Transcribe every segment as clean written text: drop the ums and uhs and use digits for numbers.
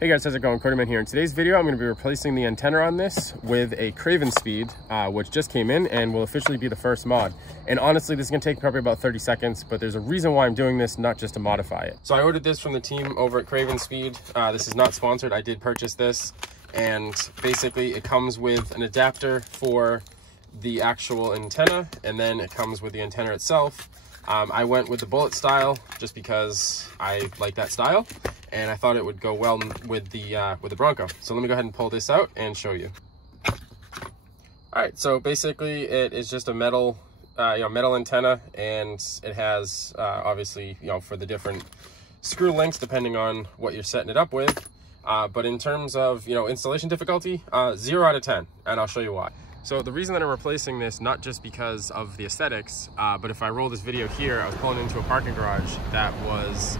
Hey guys, how's it going? CoderMan here. In today's video, I'm going to be replacing the antenna on this with a Craven speed, which just came in and will officially be the first mod. And honestly, this is going to take probably about 30 seconds, but there's a reason why I'm doing this, not just to modify it. So I ordered this from the team over at Craven Speed. This is not sponsored. I did purchase this, and basically it comes with an adapter for the actual antenna, and then it comes with the antenna itself. I went with the bullet style just because I like that style, and I thought it would go well with the Bronco. So let me go ahead and pull this out and show you. All right, so basically it is just a metal, metal antenna, and it has obviously, for the different screw lengths depending on what you're setting it up with. But in terms of installation difficulty, 0 out of 10, and I'll show you why. So the reason that I'm replacing this, not just because of the aesthetics, but if I roll this video here, I was pulling into a parking garage that was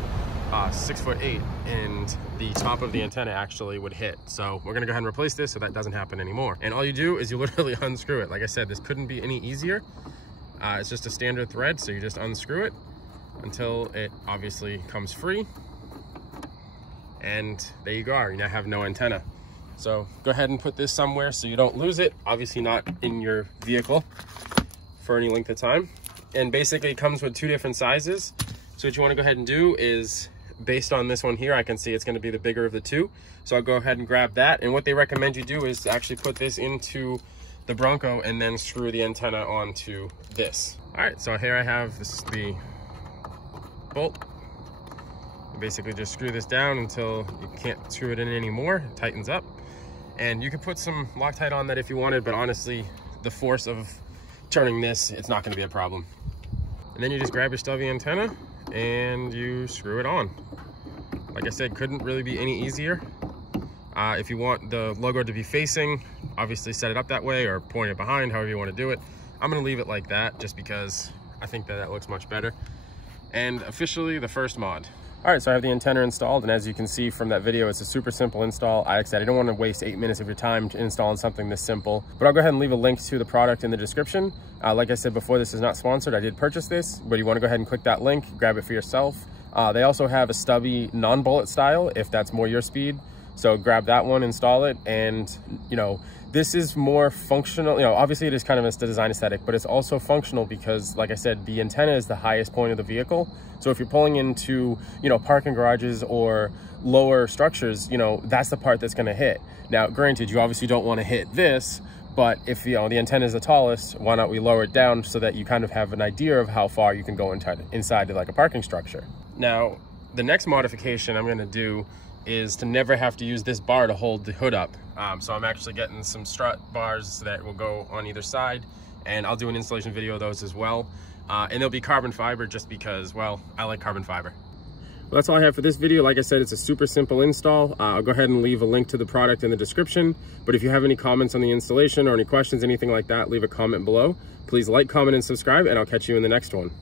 6'8", and the top of the antenna actually would hit. So we're gonna go ahead and replace this so that doesn't happen anymore. And all you do is you literally unscrew it. Like I said, this couldn't be any easier. It's just a standard thread, so you just unscrew it until it obviously comes free. And there you go, you now have no antenna. So go ahead and put this somewhere so you don't lose it. Obviously not in your vehicle for any length of time. And basically it comes with 2 different sizes. So what you want to go ahead and do is, based on this one here, I can see it's going to be the bigger of the 2. So I'll go ahead and grab that. And what they recommend you do is actually put this into the Bronco and then screw the antenna onto this. All right, so here I have the bolt. You basically just screw this down until you can't screw it in anymore. It tightens up. And you could put some Loctite on that if you wanted, but honestly, the force of turning this, it's not going to be a problem. And then you just grab your Stubby antenna and you screw it on. Like I said, couldn't really be any easier. If you want the logo to be facing, obviously set it up that way or point it behind, however you want to do it. I'm going to leave it like that just because I think that looks much better. And officially the first mod. All right, so I have the antenna installed, and as you can see from that video, it's a super simple install. Like I said, I don't want to waste 8 minutes of your time installing something this simple, but I'll go ahead and leave a link to the product in the description. Like I said before, this is not sponsored. I did purchase this, but you want to go ahead and click that link, grab it for yourself. They also have a Stubby non-bullet style if that's more your speed. So grab that one, install it, and this is more functional. Obviously it is kind of a design aesthetic, but it's also functional because, like I said, the antenna is the highest point of the vehicle. So if you're pulling into, parking garages or lower structures, that's the part that's going to hit. Now, granted, you obviously don't want to hit this, but if the antenna is the tallest, why not we lower it down so that you kind of have an idea of how far you can go inside of like a parking structure. Now, the next modification I'm going to do is to never have to use this bar to hold the hood up. So I'm actually getting some strut bars that will go on either side, and I'll do an installation video of those as well. And they'll be carbon fiber just because, well, I like carbon fiber. Well, that's all I have for this video. Like I said, it's a super simple install. I'll go ahead and leave a link to the product in the description. But if you have any comments on the installation or any questions, anything like that, leave a comment below. Please like, comment, and subscribe, and I'll catch you in the next one.